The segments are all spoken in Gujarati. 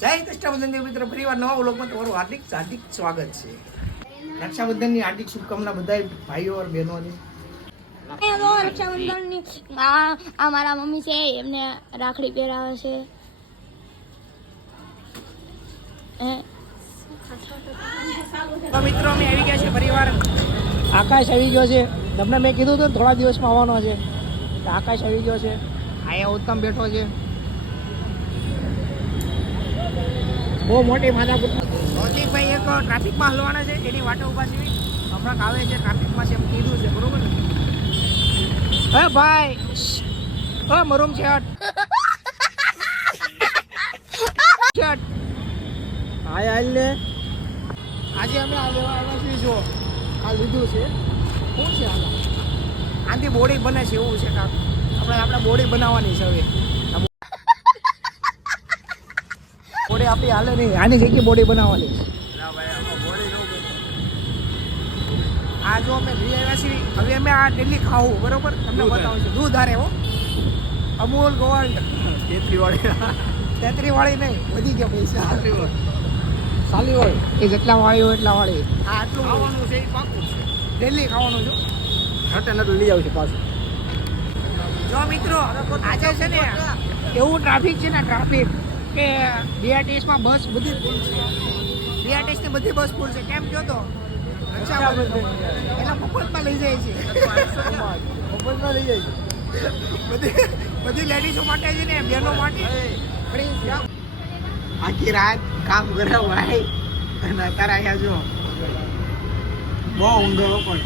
જય કૃષ્ણબંધન મિત્રો, ફરીવાર નવા વ્લોગમાં તમારું હાર્દિક સ્વાગત છે. રક્ષાબંધનની હાર્દિક શુભકામના બધા ભાઈઓ અને બહેનોને. રક્ષાબંધનની આ મારા મમ્મી છે, એમને રાખડી પહેરાવે છે. તો મિત્રો અમે આવી ગયા છે પરિવાર. આકાશ આવી ગયો છે. તમને મેં કીધું હતું થોડા દિવસમાં આવવાનો છે. આકાશ આવી ગયો છે. અહીંયા ઉત્તમ બેઠો છે. બહુ મોટી માથાકૂટ. રોજીભાઈ એક ટ્રાફિકમાં હલવાના છે, એની વાટે ઊભા છે. હમણાં આવે છે ટ્રાફિકમાં છે એમ કીધું છે, બરોબર ને? હે ભાઈ, મરૂમ છે હાલે. આજે અમે આ લેવા આવ્યા છીએ. જો આ લીધું છે. શું છે આનાથી બોડી બને છે એવું છે કાંક. આપણે બોડી બનાવવાની છે હવે. બોડી આપી હાલે નહીં, આની જગ્યાએ બોડી બનાવવાની છે. આ જો અમે લઈ આવ્યા છીએ. હવે અમે આ ડેલી ખાવું, બરોબર? તમને બતાવું છું. દૂધ હારે હો, અમૂલ ગોળ 33 વાળી નહીં, વધી ગયા પૈસા. સાલી વાળી એ જેટલા વાળી હોય એટલા વાળી. આ આટલું ખાવાનું છે, એ પાકું છે. ડેલી ખાવાનું છું. નટું લઈ આવશે પાછું. જો મિત્રો, આજે છે ને એવું ટ્રાફિક છે ને, ટ્રાફિક કે બીઆરટીએસમાં બસ બધી ફૂલ છે. બીઆરટીએસની બધી બસ ફૂલ છે. કેમ કહો તો એના મફતમાં લઈ જાય છે. મફતમાં લઈ જાય છે. બધી લેડીઝો માટે છે ને, બહેનો માટે ફ્રી. આખી રાત કામ કરે ભાઈ, અને અત્યારે અહીંયા જો બહુ ઊંઘો પણ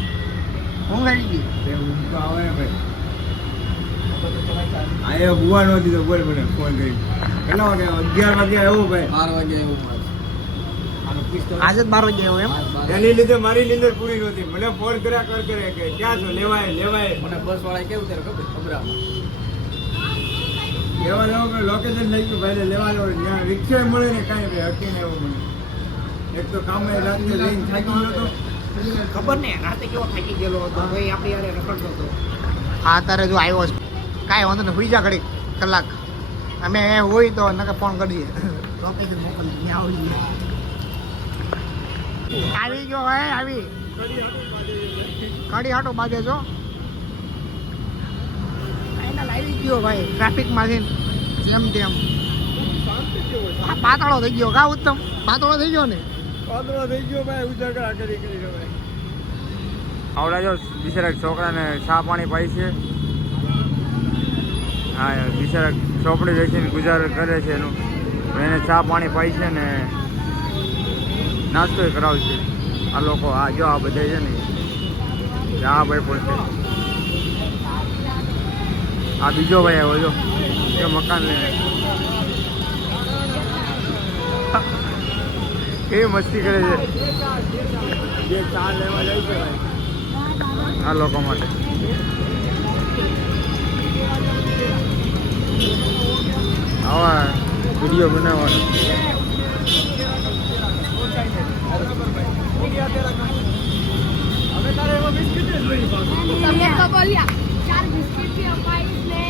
ઊંઘ આવી ગઈ. આવે ભાઈ આયા બુવા નહોતી તો બોલ મને ફોન કરી. કેટલા વાગે? 11 વાગે આવ્યો ભાઈ. 12 વાગે આવ્યો. આજે જ 12 વાગે આવ્યો એમ. એની લીધે મારી નીંદર પૂરી નહોતી. મને ફોન કર્યા કરે કે ક્યાં છો? લેવાય. મને બસ વાળા કેવું ત્યારે ખબર લેવા લેવો લોકેશન લઈ ગયું ભાઈ, લેવા લેવો. ત્યાં રિક્ષા મળે ને કાંઈ ભાઈ હકીને એવું મને. એક તો કામે રાત્રે લઈને થાકી ગયો હતો. ખબર ને રાતે કેવો થાકી ગયેલો હતો ભાઈ, આપણી યારે રખડતો હતો. હા અત્યારે જો આવ્યો છે. કાંઈ વાંધો નહીં, સુઈ જા ઘડી કલાક. અમે હોય તો નકર ફોન કરીએ, લોકેશન મોકલી ત્યાં આવી ગયો ભાઈ. આવી કડી હાટો બાજે છો એને લાવી ગયો ભાઈ ટ્રાફિકમાંથી જેમ તેમ. પાતળો થઈ ગયો કા ઉત્તમ? પાતળો થઈ ગયો ને? પાતળો થઈ ગયો ભાઈ, ઉજાગરા કરી ભાઈ. આવડા જો બિચારા છોકરાને ચા પાણી પાય છે. હા બિચારા ચોપડી વેચીને ગુજાર કરે છે એનું. એને ચા પાણી પાય છે ને નાસ્તો કરાવશે આ લોકો. આ જો આ બધા છે ને, આ ભાઈ પણ છે. આ બીજો ભાઈ આવ્યો જો મકાન લઈને. કેવી મસ્તી કરે છે. જે ચા લેવા જાય છે ભાઈ આ લોકો માટે. આવા વિડીયો બનાવવાનો. તમને ખબર લ્યા 4 બિસ્કિટ થી અપાઈ લે.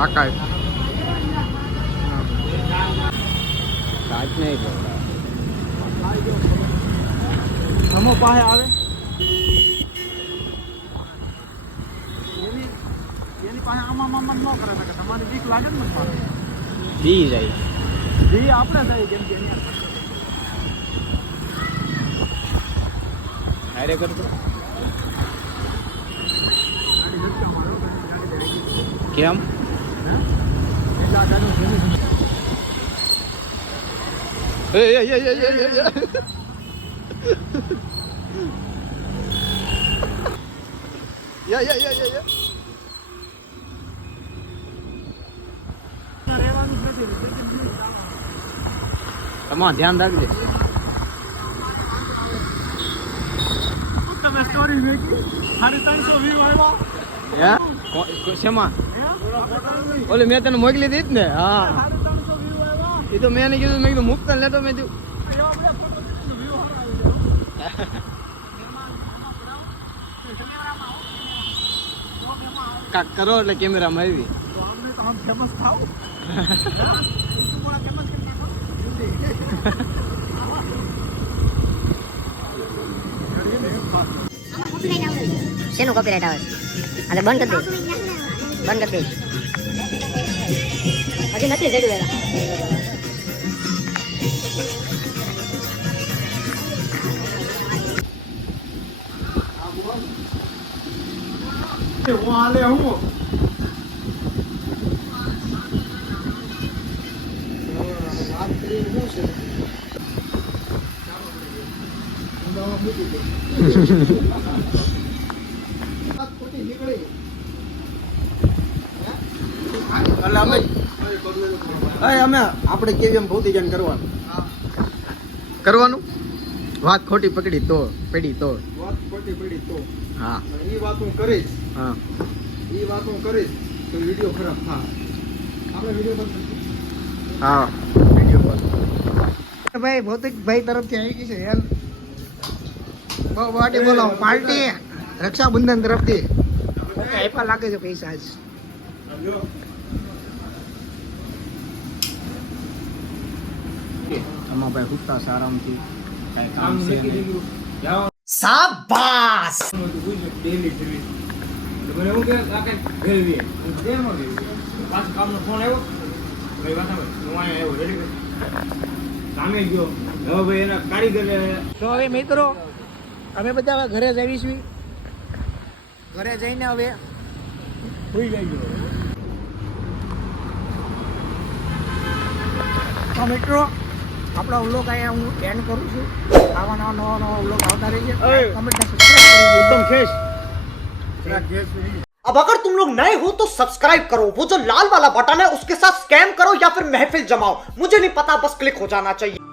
આકાશ કાચ નહીં હમો પાસે આવે એની પાસે આમાં ન કરે શકે. તમારી બીક લાગે ને દી જાય. જી આપણે થાય કેમ કે અરે કરતો કેમ તમારે ધ્યાન રાખજે. તમે સ્ટોરી મેકી 350 વ્યૂ આવ્યા. હે શેમાં ઓલે મેં તને મોકલી દીધી જ ને હા એ તો મેં એને કીધું મેં કીધું મુક્ત લેતો મેં કીધું કાક કરો એટલે કેમેરામાં આવી ફેમસ થાવ શેનું કોપીરાઇટ આવે એટલે બંધ કરી દે બંધ કરી દે હજી નથી જડ્યું એલા હું હાલે હું અમે આપણે કેવી એમ ભૌતિક જ્ઞાન કરવાનું વાત ખોટી પકડી તો પડી તો વાત ખોટી પડી તો હા એ વાત હું કરીશ હા એ વાત હું કરીશ તો વિડીયો ખરાબ થાય આપણે વિડીયો બંધ હા વિડીયો પર ભાઈ ભૌતિક ભાઈ તરફથી આવી ગઈ છે હેલ બહુ બોલો પાર્ટી રક્ષાબંધન તરફથી આપ્યા લાગે છે પૈસા જ આમાં ભાઈ હુતા આરામથી કાંઈ કામ છે નહીં. શાબાશ ડેલી સર્વિસ તો મને એવું કે આ કઈ ગેલવી દેમાં ગઈ પાછો કામનો ફોન આવ્યો ભાઈ વાત આવે હું અહીંયા આવ્યો રેડી કામે ગયો હવે ભાઈ એના કારીગર તો હવે મિત્રો અમે બધા હવે ઘરે જઈશું ઘરે જઈને હવે સુઈ ગયો તો મિત્રો આપણો વ્લોગ અહીંયા હું એન્ડ કરું છું આવા નવા વ્લોગ આવતા રહી છે કમેન્ટ એકદમ ખેસ अब अगर तुम लोग नए हो तो सब्सक्राइब करो वो जो लाल वाला बटन है उसके साथ स्कैम करो या फिर महफिल जमाओ मुझे नहीं पता बस क्लिक हो जाना चाहिए